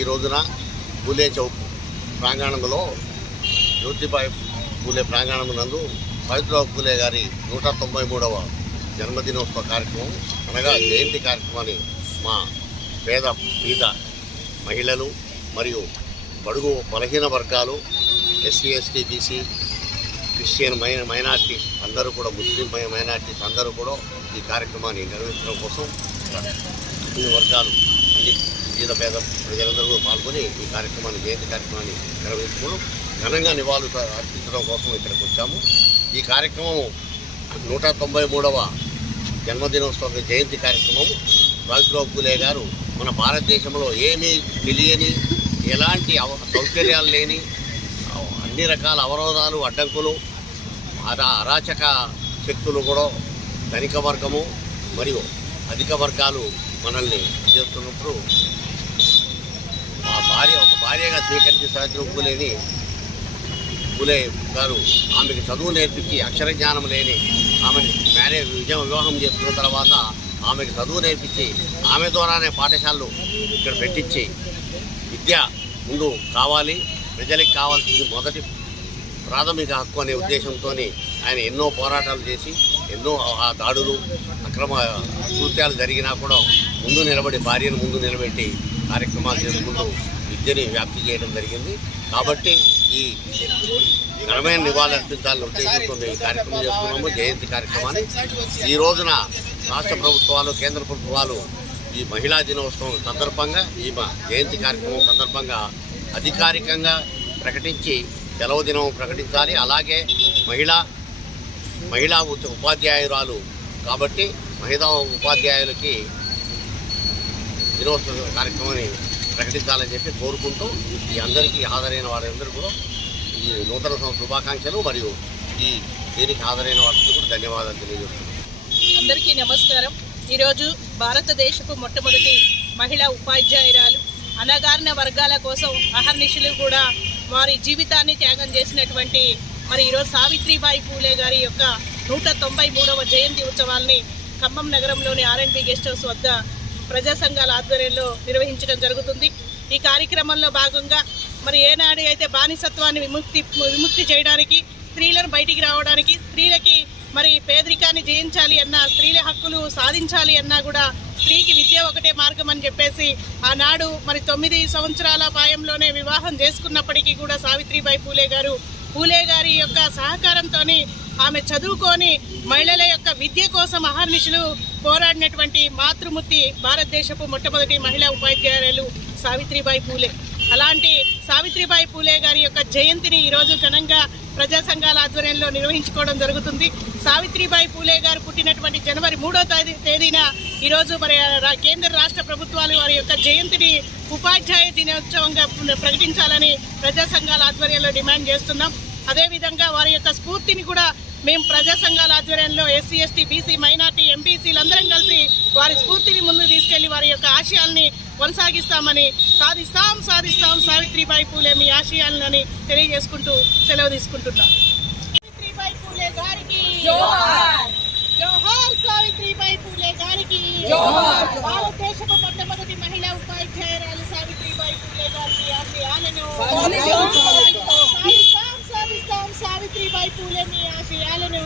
ఈ రోజున పూలే చౌక్ ప్రాంగణంలో జ్యోతిబాయి పూలే ప్రాంగణం నందు సావిత్రిబాయి పూలే గారి 193వ జన్మదినోత్సవ కార్యక్రమం అనగా జయంతి కార్యక్రమాన్ని మా బీద మహిళలు మరియు బడుగు బలహీన వర్గాలు SC ST BC Christian minorities అందరూ కూడా ముస్లిం మైనార్టీస్ అందరూ కూడా ఈ కార్యక్రమాన్ని నిర్వహించడం కోసం అన్ని వర్గాలు అన్ని బీద పేద ప్రజలందరూ పాల్గొని ఈ కార్యక్రమాన్ని జయంతి కార్యక్రమాన్ని నిర్వహించుకోవడం ఘనంగా నివాళులు అర్పించడం కోసం ఇక్కడికి వచ్చాము. ఈ కార్యక్రమం 193వ జన్మదినోత్సవ జయంతి కార్యక్రమం. సావిత్రిబాయి పూలే గారు మన భారతదేశంలో ఏమీ తెలియని ఎలాంటి సౌకర్యాలు లేని అన్ని రకాల అవరోధాలు అడ్డంకులు అరాచక శక్తులు కూడా ధనిక వర్గము మరియు అధిక వర్గాలు మనల్ని చేస్తున్నప్పుడు ఒక భార్యగా స్వీకరించి సావిత్రిబాయి పూలే గారు ఆమెకు చదువు నేర్పించి అక్షర జ్ఞానం లేని ఆమెను వివాహం చేసుకున్న తర్వాత ఆమెకు చదువు నేర్పించి ఆమె ద్వారానే పాఠశాలలు ఇక్కడ పెట్టించి విద్య ముందు కావాలి, ప్రజలకు కావాల్సింది మొదటి ప్రాథమిక హక్కు అనే ఉద్దేశంతో ఆయన ఎన్నో పోరాటాలు చేసి ఎన్నో దాడులు అక్రమ కృత్యాలు జరిగినా కూడా భార్యను ముందు నిలబెట్టి కార్యక్రమాలు చేసుకుంటూ విద్యని వ్యాప్తి చేయడం జరిగింది. కాబట్టి ఈ ఘనమైన నివాళులు అర్పించాలని ఉద్దేశంతో ఈ కార్యక్రమం చేస్తున్నాము. జయంతి కార్యక్రమాన్ని ఈ రోజున రాష్ట్ర ప్రభుత్వాలు కేంద్ర ప్రభుత్వాలు ఈ మహిళా దినోత్సవం సందర్భంగా ఈ జయంతి కార్యక్రమం సందర్భంగా అధికారికంగా ప్రకటించి సెలవు దినం ప్రకటించాలి. అలాగే మహిళా ఉపాధ్యాయురాలు కాబట్టి మహిళా ఉపాధ్యాయులకి దినోత్సవ కార్యక్రమాన్ని ప్రకటించాలని చెప్పి కోరుకుంటూ ఈ అందరికీ హాజరైన వారందరూ కూడా ఈ నూతన సంవత్సర శుభాకాంక్షలు మరియు ఈ దీనికి హాజరైన వారికి కూడా ధన్యవాదాలు తెలియజేస్తున్నాను. అందరికీ నమస్కారం. ఈరోజు భారతదేశపు మొట్టమొదటి మహిళా ఉపాధ్యాయురాలు అణగారిన వర్గాల కోసం అహర్నిశలు కూడా వారి జీవితాన్ని త్యాగం చేసినటువంటి ఈరోజు సావిత్రిబాయి పూలే గారి యొక్క 193వ జయంతి ఉత్సవాల్ని ఖమ్మం నగరంలోని ఆర్ఎండ్బి గెస్ట్ హౌస్ వద్ద ప్రజా సంఘాల ఆధ్వర్యంలో నిర్వహించడం జరుగుతుంది. ఈ కార్యక్రమంలో భాగంగా ఏనాడు అయితే బానిసత్వాన్ని విముక్తి చేయడానికి, స్త్రీలను బయటికి రావడానికి, స్త్రీలకి పేదరికాన్ని జయించాలి అన్నా, స్త్రీల హక్కులు సాధించాలి అన్నా కూడా స్త్రీకి విద్య ఒకటే మార్గం అని చెప్పేసి ఆనాడు 9 సంవత్సరాల ప్రాయంలోనే వివాహం చేసుకున్నప్పటికీ కూడా సావిత్రిబాయి పూలే గారి యొక్క సహకారంతో ఆమె చదువుకొని మహిళల యొక్క విద్య కోసం అహర్నిశలు పోరాడినటువంటి మాతృమూర్తి భారతదేశపు మొట్టమొదటి మహిళా ఉపాధ్యాయురాలు సావిత్రిబాయి పూలే. అలాంటి సావిత్రిబాయి పూలే గారి యొక్క జయంతిని ఈరోజు ఘనంగా ప్రజా సంఘాల ఆధ్వర్యంలో నిర్వహించుకోవడం జరుగుతుంది. సావిత్రిబాయి పూలే గారు పుట్టినటువంటి జనవరి 3వ తేదీన ఈరోజు కేంద్ర రాష్ట్ర ప్రభుత్వాలు వారి యొక్క జయంతిని ఉపాధ్యాయ దినోత్సవంగా ప్రకటించాలని ప్రజా సంఘాల ఆధ్వర్యంలో డిమాండ్ చేస్తున్నాం. అదేవిధంగా వారి యొక్క స్ఫూర్తిని కూడా మేము ప్రజా సంఘాల ఆధ్వర్యంలో ఎస్సీ ఎస్టీ బీసీ మైనార్టీ ఎంపీసీలందరం కలిసి వారి స్ఫూర్తిని ముందు తీసుకెళ్లి వారి యొక్క ఆశయాల్ని కొనసాగిస్తామని సాధిస్తాం సావిత్రిబాయి పూలే మీ ఆశయాలని తెలియజేసుకుంటూ సెలవు తీసుకుంటున్నాం. సావిత్రిబాయి పూలే గారికి జోహార్. జోహార్ సావిత్రిబాయి పూలే గారికి జోహార్. భారతదేశపు మొట్టమొదటి మహిళా ఉపాధ్యాయురాలు సావిత్రిబాయి పూలే గారికి ఆశయాలను సావిత్రిబాయి పూలే మీ ఆశయాలను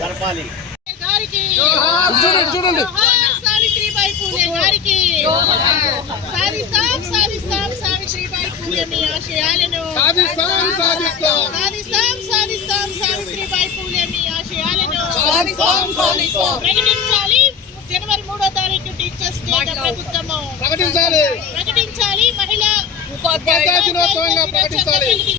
జరపాలి. సావిత్రిబాయి పూలే గారికి సాధిస్తాం సావిత్రిబాయి పూలే మీ ఆశయాలను సాధిస్తాం సావిత్రిబాయి పూలే మీ ఆశయాలను ప్రకటించాలి. జనవరి 3వ తారీఖు టీచర్స్ డే ప్రభుత్వము ప్రకటించాలి. మహిళా ఉపాధ్యాయ దినోత్సవంగా ప్రకటించాలి.